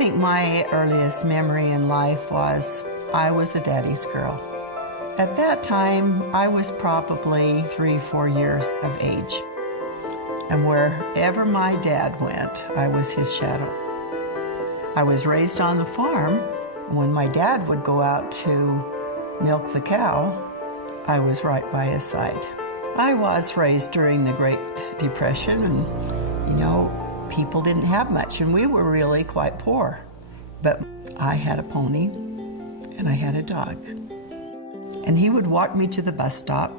think my earliest memory in life was I was a daddy's girl. At that time, I was probably 3 or 4 years of age. And wherever my dad went, I was his shadow. I was raised on the farm. When my dad would go out to milk the cow, I was right by his side. I was raised during the Great Depression, and you know, people didn't have much, and we were really quite poor. But I had a pony, and I had a dog. And he would walk me to the bus stop,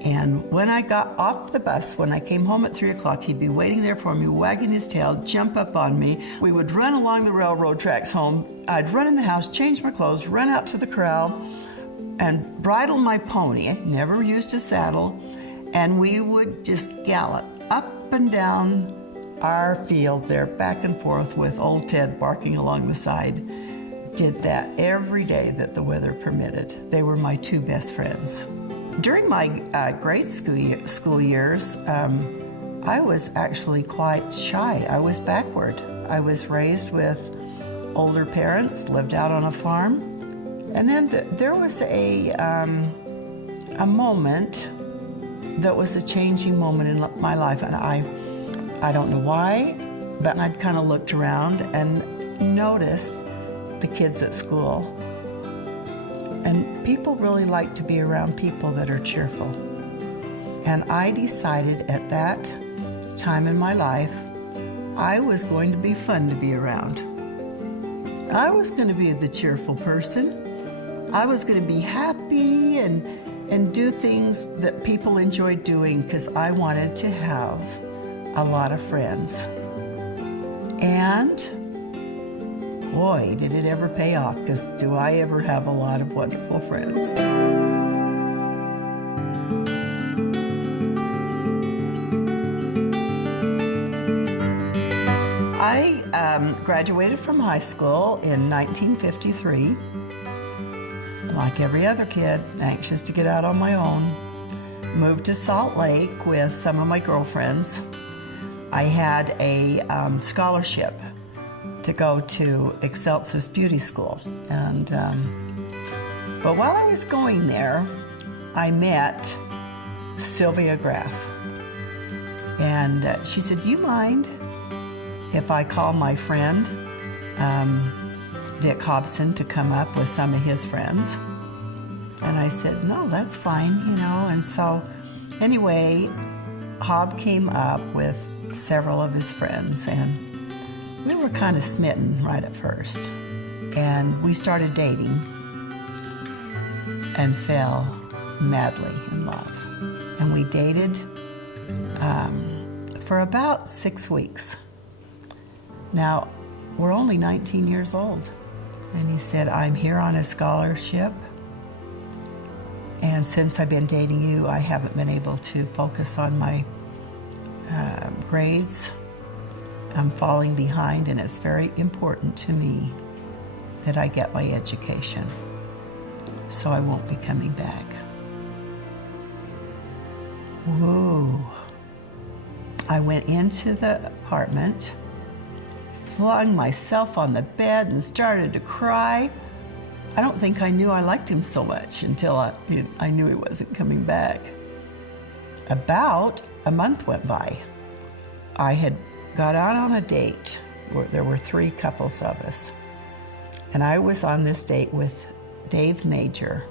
and when I got off the bus, when I came home at 3 o'clock, he'd be waiting there for me, wagging his tail, jump up on me. We would run along the railroad tracks home. I'd run in the house, change my clothes, run out to the corral, and bridle my pony. I never used a saddle, and we would just gallop up and down our field there, back and forth with old Ted barking along the side. Did that every day that the weather permitted. They were my 2 best friends. During my grade school years, I was actually quite shy. I was backward. I was raised with older parents, lived out on a farm. And then there was a moment that was a changing moment in my life. And I don't know why, but I'd kind of looked around and noticed the kids at school. And people really like to be around people that are cheerful. And I decided at that time in my life, I was going to be fun to be around. I was going to be the cheerful person. I was going to be happy and do things that people enjoyed doing because I wanted to have a lot of friends. And boy, did it ever pay off, because do I ever have a lot of wonderful friends. I graduated from high school in 1953. Like every other kid, anxious to get out on my own. Moved to Salt Lake with some of my girlfriends. I had a scholarship to go to Excelsis Beauty School. And, but while I was going there, I met Sylvia Graff. And she said, "Do you mind if I call my friend, Dick Hobson, to come up with some of his friends?" And I said, "No, that's fine, you know." And so anyway, Hob came up with several of his friends, and we were kind of smitten right at first. And we started dating and fell madly in love. And we dated for about 6 weeks. Now, we're only 19 years old. And he said, "I'm here on a scholarship. And since I've been dating you, I haven't been able to focus on my grades. I'm falling behind, and it's very important to me that I get my education. So I won't be coming back." Whoa. I went into the apartment, flung myself on the bed, and started to cry. I don't think I knew I liked him so much until I knew he wasn't coming back. About a month went by. I had got out on a date where there were 3 couples of us. And I was on this date with Dave Major,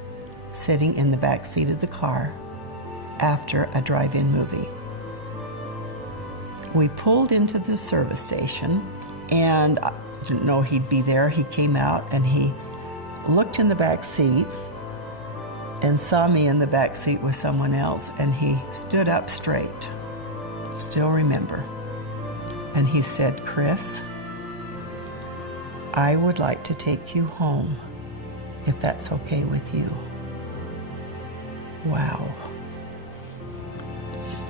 sitting in the back seat of the car after a drive-in movie. We pulled into the service station, and I didn't know he'd be there. He came out and he looked in the back seat and saw me in the back seat with someone else, and he stood up straight. Still remember. And he said, "Chris, I would like to take you home, if that's okay with you." Wow.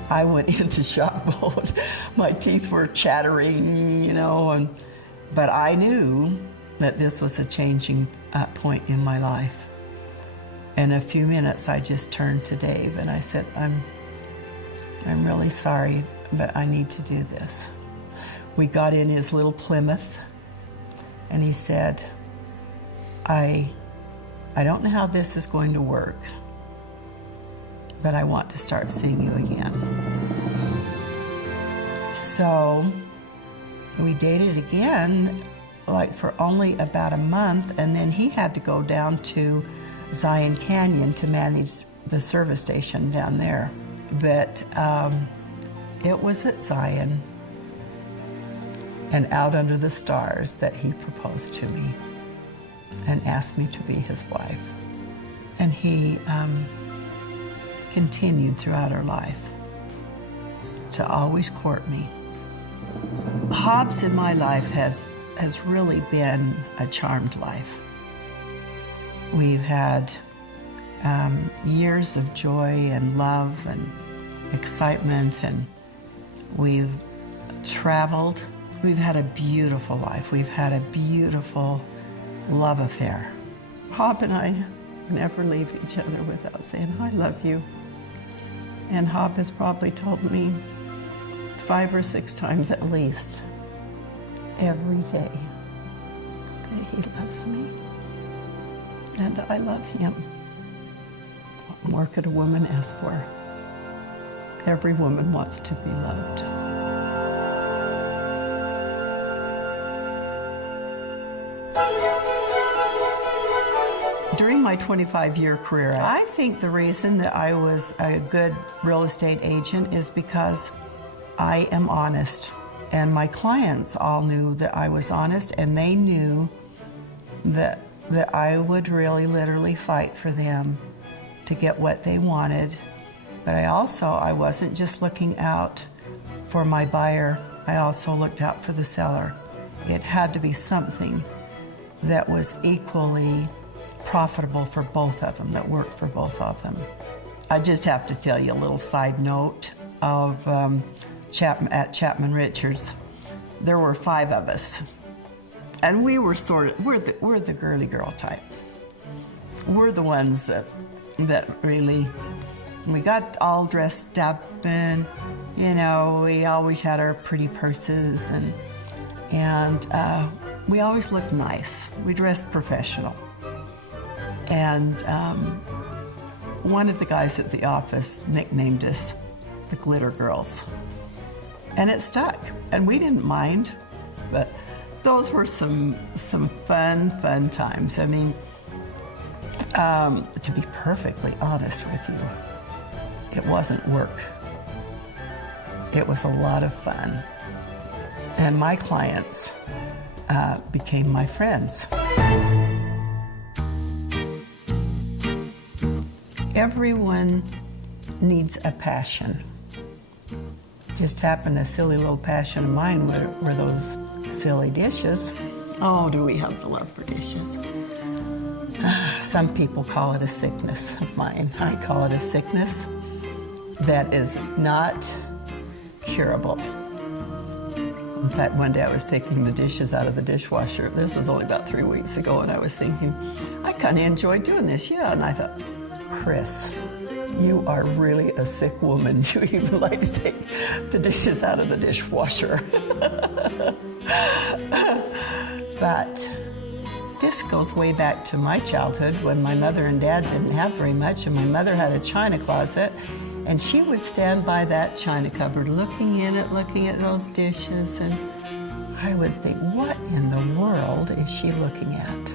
I went into shock mode. My teeth were chattering, you know, but I knew that this was a changing point in my life. In a few minutes, I just turned to Dave and I said, I'm really sorry, but I need to do this." We got in his little Plymouth, And he said, I don't know how this is going to work, but I want to start seeing you again. So we dated again, like for only about a month, and then he had to go down to Zion Canyon to manage the service station down there. But it was at Zion and out under the stars that he proposed to me and asked me to be his wife. And he continued throughout our life to always court me. Hobbs in my life has really been a charmed life. We've had years of joy and love and excitement, and we've traveled. We've had a beautiful life. We've had a beautiful love affair. Hob and I never leave each other without saying, I love you. And Hob has probably told me 5 or 6 times at least every day that he loves me and I love him. What more could a woman ask for? Every woman wants to be loved. During my 25-year career, I think the reason that I was a good real estate agent is because I am honest. And my clients all knew that I was honest, and they knew that I would really literally fight for them to get what they wanted. But I wasn't just looking out for my buyer, I also looked out for the seller. It had to be something that was equally profitable for both of them, that worked for both of them. I just have to tell you a little side note of at Chapman Richards. There were 5 of us, and we were we're the girly girl type. We're the ones that really, we got all dressed up, and we always had our pretty purses, and we always looked nice. We dressed professional. And one of the guys at the office nicknamed us the Glitter Girls. And it stuck, and we didn't mind, but those were some fun times. I mean, to be perfectly honest with you, it wasn't work. It was a lot of fun. And my clients became my friends. Everyone needs a passion. Just happened a silly little passion of mine were those silly dishes. Oh, do we have the love for dishes? Some people call it a sickness of mine. I call it a sickness that is not curable. In fact, one day I was taking the dishes out of the dishwasher. This was only about 3 weeks ago, and I was thinking, I kind of enjoy doing this, yeah. And I thought, Chris, you are really a sick woman. You even like to take the dishes out of the dishwasher. But this goes way back to my childhood when my mother and dad didn't have very much, and my mother had a china closet, and she would stand by that china cupboard looking in it, looking at those dishes, and I would think, what in the world is she looking at?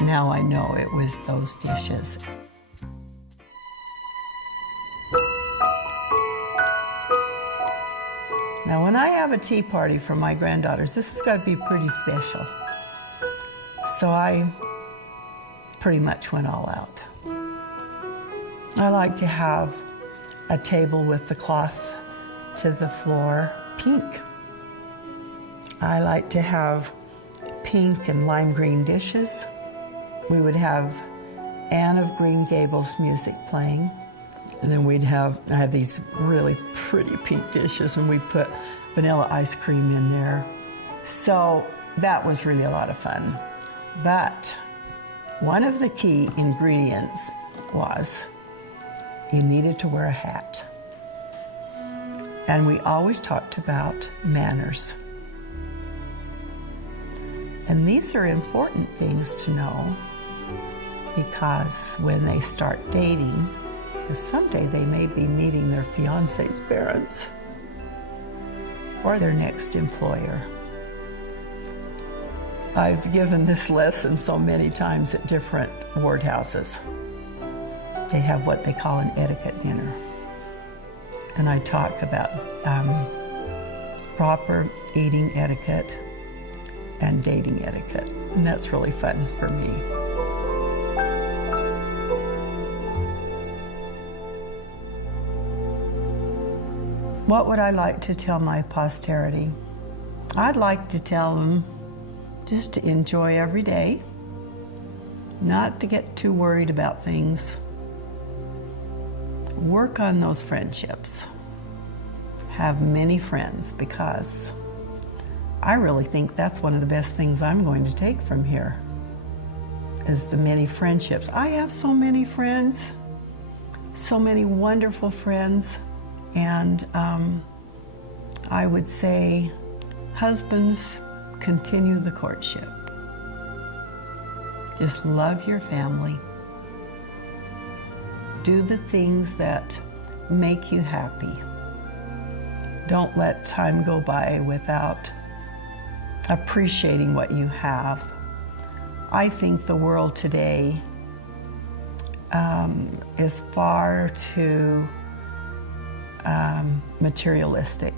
Now I know it was those dishes. Now, when I have a tea party for my granddaughters, this has got to be pretty special. So I pretty much went all out. I like to have a table with the cloth to the floor pink. I like to have pink and lime green dishes. We would have Anne of Green Gables music playing. And then I had these really pretty pink dishes, and we'd put vanilla ice cream in there. So that was really a lot of fun. But one of the key ingredients was you needed to wear a hat. And we always talked about manners. And these are important things to know, because when they start dating, because someday they may be meeting their fiancé's parents or their next employer. I've given this lesson so many times at different ward houses. They have what they call an etiquette dinner. And I talk about proper eating etiquette and dating etiquette. And that's really fun for me. What would I like to tell my posterity? I'd like to tell them just to enjoy every day, not to get too worried about things. Work on those friendships. Have many friends, because I really think that's one of the best things I'm going to take from here, is the many friendships. I have so many friends, so many wonderful friends, and I would say, husbands, continue the courtship. Just love your family. Do the things that make you happy. Don't let time go by without appreciating what you have. I think the world today is far too materialistic.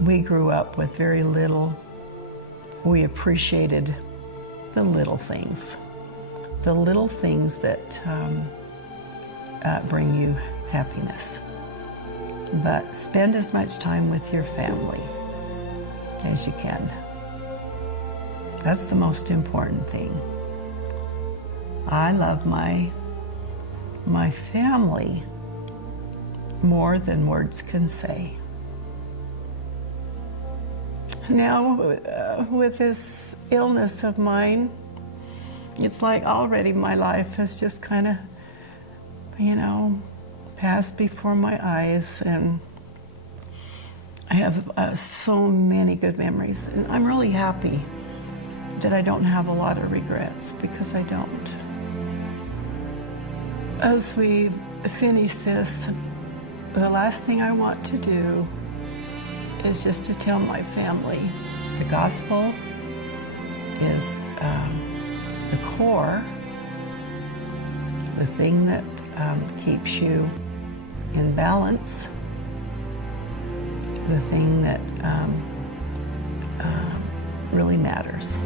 We grew up with very little. We appreciated the little things that bring you happiness. But spend as much time with your family as you can. That's the most important thing. I love my family more than words can say. Now, with this illness of mine, it's like already my life has just kind of, passed before my eyes, and I have so many good memories. And I'm really happy that I don't have a lot of regrets, because I don't. As we finish this, the last thing I want to do is just to tell my family the gospel is the core, the thing that keeps you in balance, the thing that really matters.